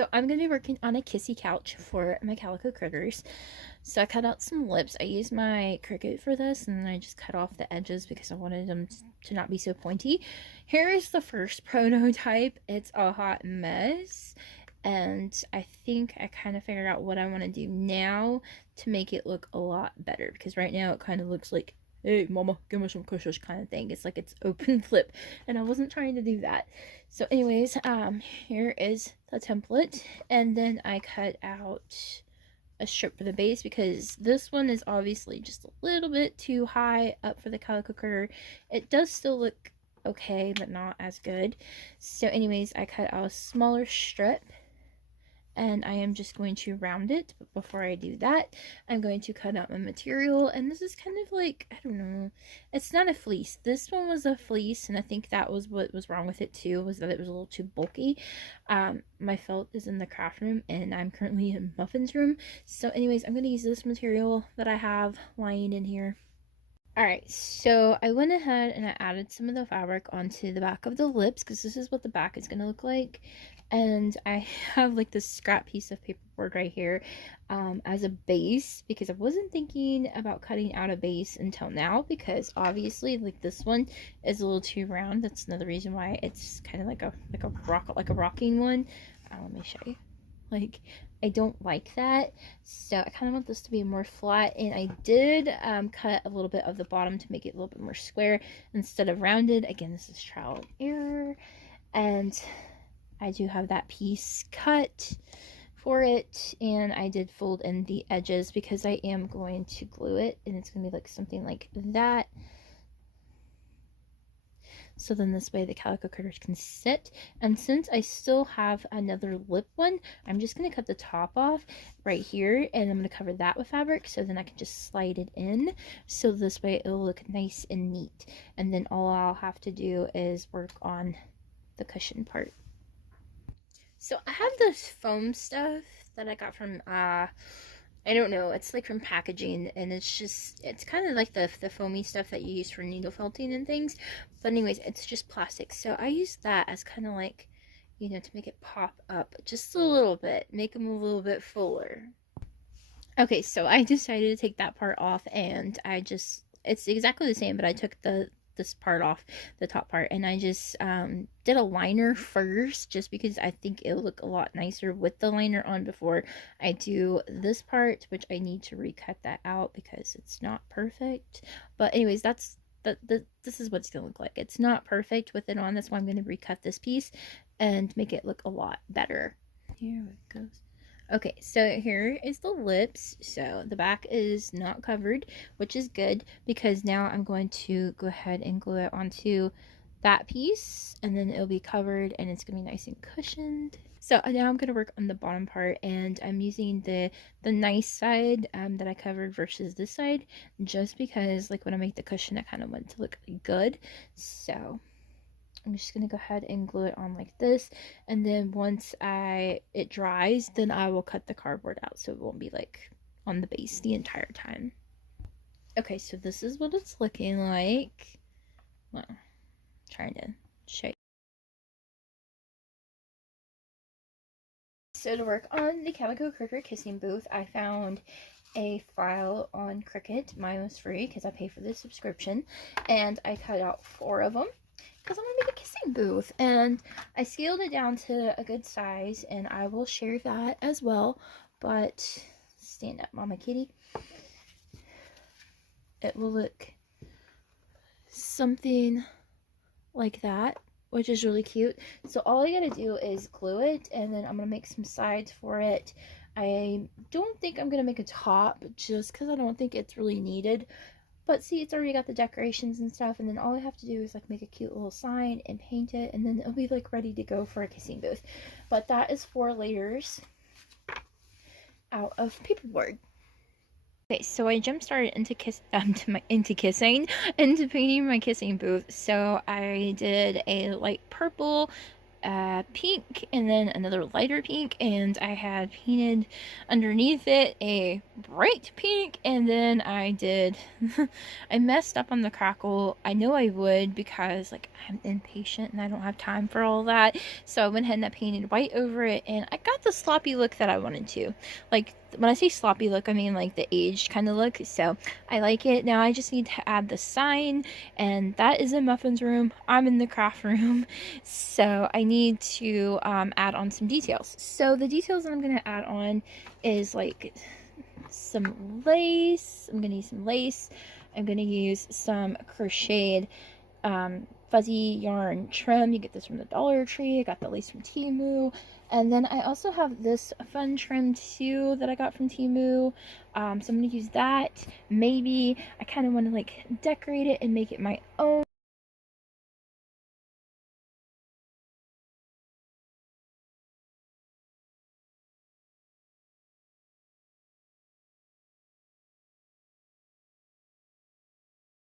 So I'm going to be working on a kissy couch for my calico critters. So I cut out some lips. I used my Cricut for this, and then I just cut off the edges because I wanted them to not be so pointy. Here is the first prototype. It's a hot mess, and I think I kind of figured out what I want to do now to make it look a lot better, because right now it kind of looks like, hey mama, give me some cushions kind of thing. It's like it's open flip, and I wasn't trying to do that. So anyways, here is the template, and then I cut out a strip for the base because this one is obviously just a little bit too high up for the calico critter. It does still look okay, but not as good. So anyways, I cut out a smaller strip, and I am just going to round it. But before I do that, I'm going to cut out my material, and this is kind of like, I don't know, it's not a fleece. This one was a fleece, and I think that was what was wrong with it too, was that it was a little too bulky. My felt is in the craft room, and I'm currently in Muffin's room. So anyways, I'm going to use this material that I have lying in here. Alright, so I went ahead and I added some of the fabric onto the back of the lips, because this is what the back is going to look like. And I have like this scrap piece of paperboard right here as a base, because I wasn't thinking about cutting out a base until now, because obviously like this one is a little too round. That's another reason why it's kind of like a rocking one. Let me show you. Like, I don't like that, so I kind of want this to be more flat, and I did cut a little bit of the bottom to make it a little bit more square instead of rounded. Again, this is trial and error, and I do have that piece cut for it, and I did fold in the edges because I am going to glue it, and it's going to be like something like that. So then this way the calico critters can sit. And since I still have another lip one, I'm just going to cut the top off right here, and I'm going to cover that with fabric, so then I can just slide it in, so this way it'll look nice and neat. And then all I'll have to do is work on the cushion part. So I have this foam stuff that I got from I don't know, it's like from packaging, and it's kind of like the foamy stuff that you use for needle felting and things, but anyways, it's just plastic. So I use that as kind of like, you know, to make it pop up just a little bit, make them a little bit fuller. Okay, so I decided to take that part off, and it's exactly the same, but I took this part off, the top part, and I just did a liner first, just because I think it'll look a lot nicer with the liner on before I do this part, which I need to recut that out because it's not perfect. But anyways, this is what it's gonna look like. It's not perfect with it on, that's why I'm gonna recut this piece and make it look a lot better. Here it goes. Okay, so here is the lips. So the back is not covered, which is good, because now I'm going to go ahead and glue it onto that piece, and then it'll be covered, and it's gonna be nice and cushioned. So now I'm gonna work on the bottom part, and I'm using the nice side that I covered versus this side, just because like when I make the cushion, I kind of want it to look good. So I'm just going to go ahead and glue it on like this, and then once it dries, then I will cut the cardboard out so it won't be like on the base the entire time. Okay, so this is what it's looking like. Well, I'm trying to show you. So to work on the Calico Critter kissing booth, I found a file on Cricut. Mine was free because I paid for the subscription, and I cut out 4 of them because I'm gonna make a kissing booth, and I scaled it down to a good size, and I will share that as well. But stand up, Mama Kitty. It will look something like that, which is really cute. So all I gotta do is glue it, and then I'm gonna make some sides for it. I don't think I'm gonna make a top, just because I don't think it's really needed. But see, it's already got the decorations and stuff, and then all I have to do is like make a cute little sign and paint it, and then it'll be like ready to go for a kissing booth. But that is 4 layers out of paperboard. Okay, so I jump started into painting my kissing booth. So I did a light purple pink and then another lighter pink, and I had painted underneath it a bright pink, and then I did I messed up on the crackle. I know I would because like I'm impatient and I don't have time for all that, so I went ahead and I painted white over it, and I got the sloppy look that I wanted to. Like when I say sloppy look, I mean like the aged kind of look, so I like it. Now I just need to add the sign, and that is in Muffin's room. I'm in the craft room, so I need to add on some details. So the details that I'm going to add on is like some lace. I'm going to use some lace. I'm going to use some crocheted fuzzy yarn trim. You get this from the Dollar Tree. I got the lace from Temu. And then I also have this fun trim too that I got from Temu. So I'm going to use that. Maybe I kind of want to like decorate it and make it my own.